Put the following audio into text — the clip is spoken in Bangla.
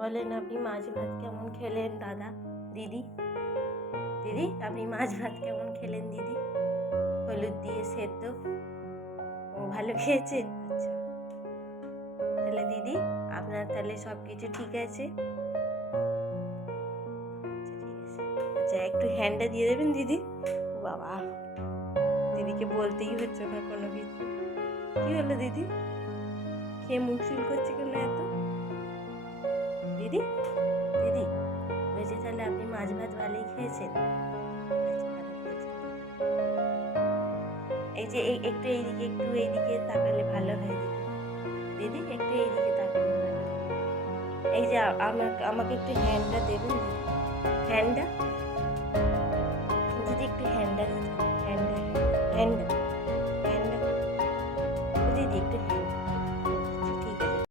বলেন আপনি মাছ ভাত কেমন খেলেন দাদা? দিদি দিদি আপনি মাছ ভাত কেমন খেলেন দিদি? হলুদ দিয়ে সেদ্ধ। ও ভালো খেয়েছেন? আচ্ছা, তাহলে দিদি আপনার তাহলে সব কিছু ঠিক আছে? আচ্ছা ঠিক আছে। আচ্ছা একটু হ্যান্ডটা দিয়ে দেবেন দিদি। ও বাবা, দিদিকে বলতেই হচ্ছে না কোনো কিছু। কি হলো দিদি? খেয়ে মুখ চুল করছে কেন এত? দিদি দিদি বলছি তাহলে আপনি মাছ ভাত ভালোই খেয়েছেন? আচ্ছা ভালো খেয়েছেন। এই যে একটু এইদিকে তাকালে ভালো হয় দিদি। দিদি একটু এইদিকে তাকালে ভালো হয়। এই যে আমাকে একটু হ্যান্ডটা দেবেন দিদি। হ্যান্ডটা দিদি, একটু হ্যান্ডটা দিদি। হ্যান্ডটা হ্যান্ডটা হ্যান্ডটা দিদি, একটু হ্যান্ড